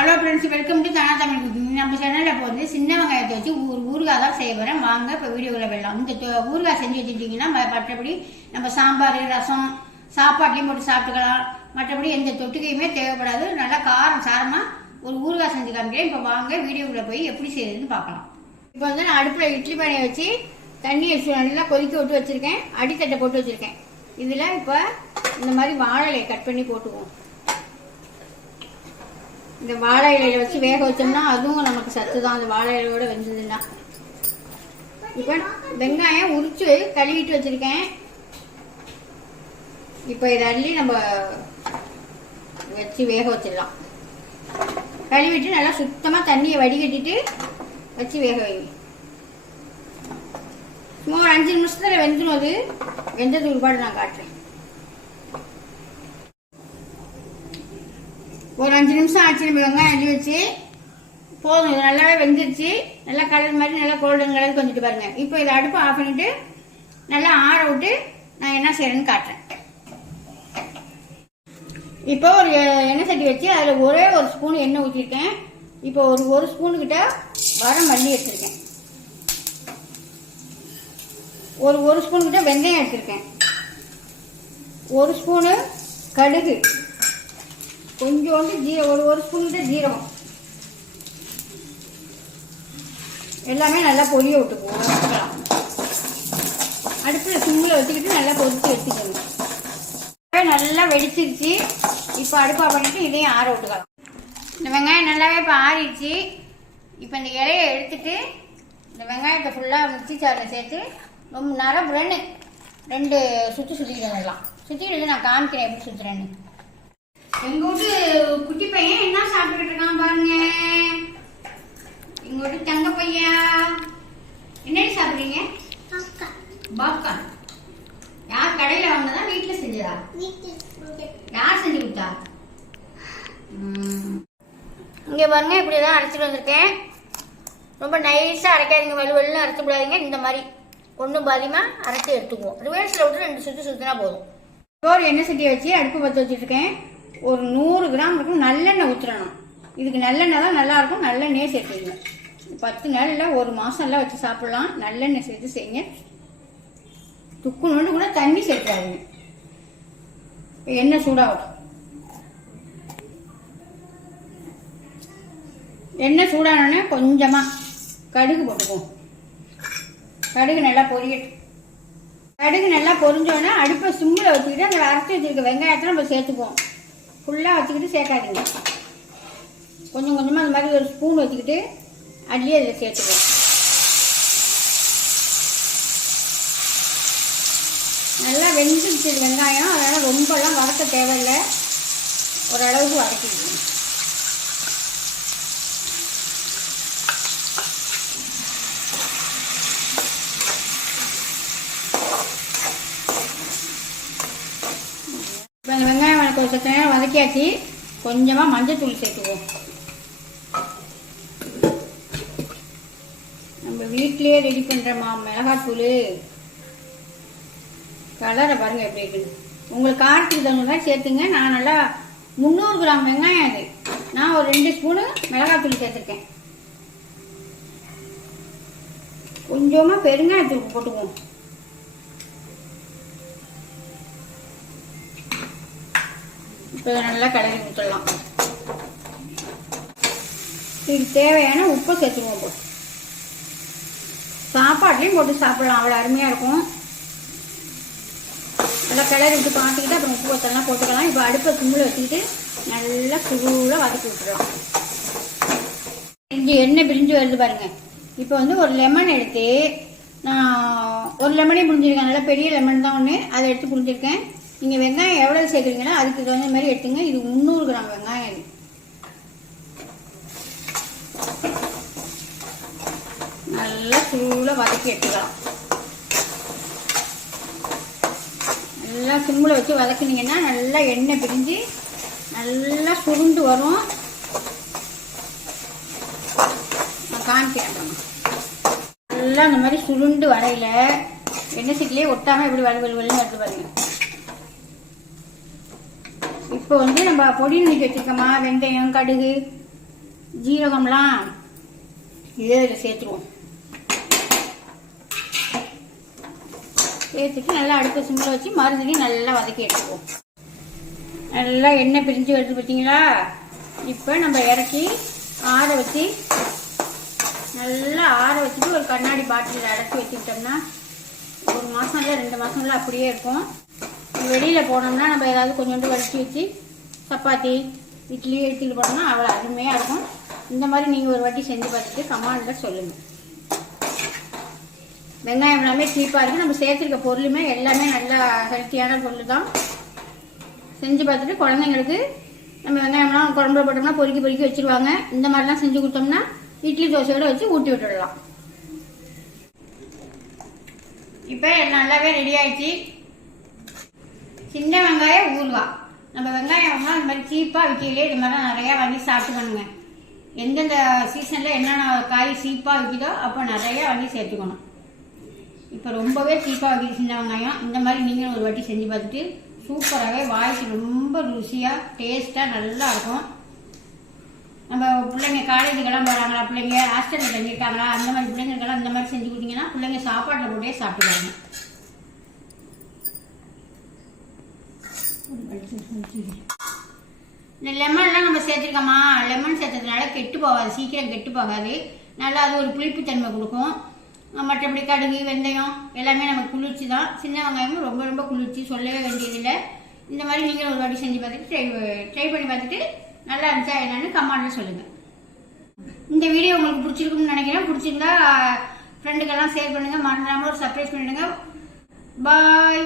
Hello friends, welcome to தானா Tamil cooking. நம்ம சேனலில் இப்போ வந்து சின்ன வெங்காயத்தை வச்சு ஊறுகாய் தான் செய்ய போகிறேன். வாங்க இப்போ வீடியோவில் வெள்ளலாம். இந்த ஊறுகாய் செஞ்சு வச்சுட்டிங்கன்னா மற்றபடி நம்ம சாம்பார், ரசம், சாப்பாட்லேயும் போட்டு சாப்பிட்டுக்கலாம். மற்றபடி எந்த தொட்டுக்கையுமே தேவைப்படாது. நல்லா காரம் சாரமாக ஒரு ஊறுகாய் செஞ்சு காமிக்கிறேன். இப்போ வாங்க வீடியோவில் போய் எப்படி செய்யறதுன்னு பார்க்கலாம். இப்போ வந்து நான் அடுப்பில் இட்லி பானையை வச்சு தண்ணி வச்சு நல்லா கொதிக்க விட்டு வச்சுருக்கேன். அடித்தட்டை போட்டு வச்சுருக்கேன். இதில் இப்போ இந்த மாதிரி வாழை இலையை கட் பண்ணி போட்டுக்குவோம். இந்த வாழை இலையில வச்சு வேக வச்சோம்னா அதுவும் நமக்கு சத்து தான். அந்த வாழை இலையோட வெந்ததுன்னா. இப்போ வெங்காயம் உரிச்சு கழுவிட்டு வச்சிருக்கேன். இப்போ இதை அள்ளி நம்ம வச்சு வேக வச்சிடலாம். கழுவிட்டு நல்லா சுத்தமாக தண்ணியை வடிகட்டிட்டு வச்சு வேக வைங்க. சும்மா ஒரு 5 நிமிஷத்துல வெந்துடும். அது வெந்தது ஒருபாடு நான் காட்டுறேன். ஒரு 5 நிமிஷம் ஆச்சு. நம்ம வெங்காயம் அள்ளி வச்சு போதும். இது நல்லாவே வெந்துருச்சு. நல்லா கலர் மாதிரி நல்லா கோல்டன் கலர் கொஞ்சிட்டு பாருங்க. இப்போ இதை அடுப்பு ஆஃப் பண்ணிட்டு நல்லா ஆற விட்டு நான் என்ன செய்யறேன்னு காட்டுறேன். இப்போ ஒரு எண்ணெய் சட்டி வச்சு அதில் ஒரே ஒரு ஸ்பூன் எண்ணெய் ஊற்றிருக்கேன். இப்போ ஒரு ஸ்பூனுக்கிட்ட வர மல்லி எடுத்திருக்கேன். ஒரு ஸ்பூனுக்கிட்ட வெந்தயம் எடுத்திருக்கேன். ஒரு ஸ்பூனு கடுகு, கொஞ்சோண்டு ஒரு ஸ்பூன் கிட்ட ஜீரகம், எல்லாமே நல்லா பொரிய விட்டுக்குவோம். அடுப்பில் சிம்மில் வச்சுக்கிட்டு நல்லா பொரிச்சு எடுத்துக்கணும். நல்லா வெடிச்சிருச்சு. இப்போ அடுப்பா பண்ணிட்டு இதையும் ஆற விட்டுக்கலாம். இந்த வெங்காயம் நல்லாவே இப்போ ஆறிடுச்சு. இப்போ இந்த இலையை எடுத்துட்டு இந்த வெங்காயத்தை ஃபுல்லாக மிக்சி சாரில் சேர்த்து ரொம்ப நரபுரன்னு 2 சுற்றி சுற்றிக்கிடலாம். சுற்றிக்கிட்டு நான் காமிக்கிறேன் எப்படி சுற்றுறேன்னு. எங்க வீட்டு குட்டி பையன் என்ன சாப்பிட்டுக்கிட்டு இருக்கான் பாருங்க. எங்க வீட்டு தங்க பையா என்னடி சாப்பிடுறீங்க? பாப்கார்ன். யார் கடையில வாங்கினதா வீட்டுல செஞ்சதா? யார் செஞ்சு கொடுத்தா? இங்க பாருங்க, இப்படிதான் அரைச்சிட்டு வந்திருக்கேன். ரொம்ப நைஸா அரைக்காதீங்க, வலுவலுன்னு அரைச்சு விடாதீங்க. இந்த மாதிரி ஒன்றும் பாதியமா அரைச்சி எடுத்துக்குவோம். ரிவர்ஸ்ல விட்டு 2 சுற்று சுற்றினா போதும். ஒரு எண்ணெய் சட்டியை வச்சு அடுப்பு பற்ற வச்சுருக்கேன். ஒரு 100 கிராம் இருக்கும் நல்லெண்ணெய் ஊற்றுறணும். இதுக்கு நல்லெண்ணெய் தான் நல்லா இருக்கும். நல்லெண்ணெயே சேர்த்துங்க. 10 நாளில் 1 மாதம்லாம் வச்சு சாப்பிடலாம். நல்லெண்ணெய் சேர்த்து செய்யுங்க. துக்குன்னு கூட தண்ணி சேர்த்துறாங்க. இப்போ எண்ணெய் சூடாகட்டும். எண்ணெய் சூடானோடனே கொஞ்சமாக கடுகு போட்டுக்குவோம். கடுகு நல்லா பொரியட்டும். கடுகு நல்லா பொரிஞ்சோடனே அடுப்பை சிம்மில் வச்சுக்கிட்டு அந்த அரைச்சி வச்சுருக்க வெங்காயத்தை நம்ம சேர்த்துக்குவோம். ஃபுல்லாக வச்சுக்கிட்டு சேர்க்காதீங்க. கொஞ்சம் கொஞ்சமாக அந்த மாதிரி ஒரு ஸ்பூன் வச்சுக்கிட்டு அள்ளி அதில் சேர்த்துக்குவோம். நல்லா வெந்துருச்சு வெங்காயம். அதனால் ரொம்பலாம் வதக்க தேவையில்லை. ஓரளவுக்கு வதக்கிக்கணும். இப்போ அந்த வெங்காயம் கொஞ்சம் நேரம் வதக்கியாச்சு. கொஞ்சமாக மஞ்சள் தூள் சேர்த்துக்குவோம். நம்ம வீட்டிலேயே ரெடி பண்ணுற மிளகாத்தூள். கலரை பாருங்கள் எப்படி இருக்குது. உங்களுக்கு காரத்துக்கு தகுந்த மாதிரி சேர்த்துங்க. நான் நல்லா 300 கிராம் வெங்காயம் அது. நான் ஒரு 2 ஸ்பூனு மிளகாத்தூள் சேர்த்துருக்கேன். கொஞ்சமாக பெருங்காயத்தூள் போட்டுக்குவோம். இப்போ நல்லா கலரி ஊற்றலாம். இதுக்கு தேவையான உப்பை சேர்த்துக்குவோம். சாப்பாட்லேயும் போட்டு சாப்பிடலாம். அவ்வளோ அருமையாக இருக்கும். நல்லா கிளறி விட்டு பார்த்துக்கிட்டு அப்புறம் உப்பு வத்தெல்லாம் போட்டுக்கலாம். இப்போ அடுப்பை சிம்மில் வச்சுக்கிட்டு நல்லா சுருளாக வதக்கி விட்டுடலாம். இஞ்சி எண்ணெய் பிரிஞ்சு வருது பாருங்க. இப்போ வந்து ஒரு லெமன் எடுத்து நான் ஒரு லெமனே புரிஞ்சிருக்கேன். நல்லா பெரிய லெமன் தான் ஒன்று. அதை எடுத்து புரிஞ்சிருக்கேன். நீங்கள் வெங்காயம் எவ்வளோ சேர்க்குறீங்கன்னா அதுக்கு தகுந்த மாதிரி எடுத்துங்க. இது 300 கிராம் வெங்காயம். இது நல்லா சுருளாக வதக்கி எடுத்துக்கலாம். நல்லா சிம்மில் வச்சு வதக்குனீங்கன்னா நல்லா எண்ணெய் பிரிஞ்சு நல்லா சுருண்டு வரும். நான் காமிக்கிறேன். நல்லா அந்த மாதிரி சுருண்டு வரையில எண்ணெய் சீக்கிலே ஒட்டாமல் எப்படி வலுவலுன்னு எடுத்து பாருங்க. இப்போ வந்து நம்ம பொடி நுணுக்கி வச்சிருக்கோமா வெந்தயம், கடுகு, ஜீரகம்லாம் இதே இதில் சேர்த்துருவோம். சேர்த்துட்டு நல்லா அடுப்பு சிம்மில் வச்சு மறுபடியும் நல்லா வதக்கி எடுத்துக்குவோம். நல்லா எண்ணெய் பிரிஞ்சு வருது பார்த்தீங்களா? இப்போ நம்ம இறக்கி ஆற வச்சு நல்லா ஆற வச்சுட்டு ஒரு கண்ணாடி பாட்டிலில் அடைச்சி வச்சுக்கிட்டோம்னா 1 மாதம் இல்லை 2 மாதம்ல அப்படியே இருக்கும். வெளியில் போனோம்னா நம்ம ஏதாவது கொஞ்சோண்டு வடித்து வச்சு சப்பாத்தி இட்லி எடுத்துகிட்டு போனோம்னா அவ்வளோ அருமையாக இருக்கும். இந்த மாதிரி நீங்கள் ஒரு வாட்டி செஞ்சு பார்த்துட்டு கமெண்ட்டில் சொல்லுங்கள். வெங்காயம் எல்லாமே சீப்பாக இருக்குது. நம்ம சேர்த்துருக்க பொருளுமே எல்லாமே நல்லா ஹெல்த்தியான பொருள் தான். செஞ்சு பார்த்துட்டு குழந்தைங்களுக்கு நம்ம வெங்காயம்லாம் குழம்புல போட்டோம்னா பொறுக்கி வச்சுருவாங்க. இந்த மாதிரிலாம் செஞ்சு கொடுத்தோம்னா இட்லி தோசையோடு வச்சு ஊட்டி விட்டுடலாம். இப்போ நல்லாவே ரெடி ஆகிடுச்சு. சின்ன வெங்காயம் ஊறுகாய். நம்ம வெங்காயம்லாம் இந்த மாதிரி சீப்பாக விற்கலையே இது மாதிரிலாம் நிறையா வாங்கி சாப்பிட்டு பண்ணுங்க. எந்தெந்த சீசனில் என்னென்ன காய் சீப்பாக விற்கிதோ அப்போ நிறையா வாங்கி சேர்த்துக்கணும். இப்போ ரொம்பவே சீப்பாக விற்கிது சின்ன வெங்காயம். இந்த மாதிரி நீங்களும் ஒரு வாட்டி செஞ்சு பார்த்துட்டு சூப்பராகவே வாய்க்கு ரொம்ப ருசியாக டேஸ்ட்டாக நல்லா இருக்கும். நம்ம பிள்ளைங்க காலேஜுக்கெல்லாம் போகிறாங்களா, பிள்ளைங்க ஹாஸ்டலில் தங்கியிருக்காங்களா, அந்த மாதிரி பிள்ளைங்களுக்கெல்லாம் இந்த மாதிரி செஞ்சு கொடுத்தீங்கன்னா பிள்ளைங்க சாப்பாட்டில் போட்டே சாப்பிடுவாங்க. இந்த லெமன்லாம் நம்ம சேர்த்துருக்கோமா, லெமன் சேர்த்ததுனால கெட்டு போகாது, சீக்கிரம் கெட்டு போகாது. நல்லா அது ஒரு புளிப்புத்தன்மை கொடுக்கும். மற்றபடி கடுகு வெந்தயம் எல்லாமே நமக்கு குளிர்ச்சி தான். சின்ன வெங்காயமும் ரொம்ப ரொம்ப குளிர்ச்சி, சொல்லவே வேண்டியதில்லை. இந்த மாதிரி நீங்களும் ஒரு வாட்டி செஞ்சு பார்த்துட்டு ட்ரை பண்ணி பார்த்துட்டு நல்லா இருந்துச்சா என்னன்னு கமெண்ட்ல சொல்லுங்கள். இந்த வீடியோ உங்களுக்கு பிடிச்சிருக்குன்னு நினைக்கிறேன். பிடிச்சிருந்தா ஃப்ரெண்டுக்கெல்லாம் ஷேர் பண்ணுங்கள். மறந்துடாமல் ஒரு சர்ப்ரைஸ் பண்ணிடுங்க. பாய்.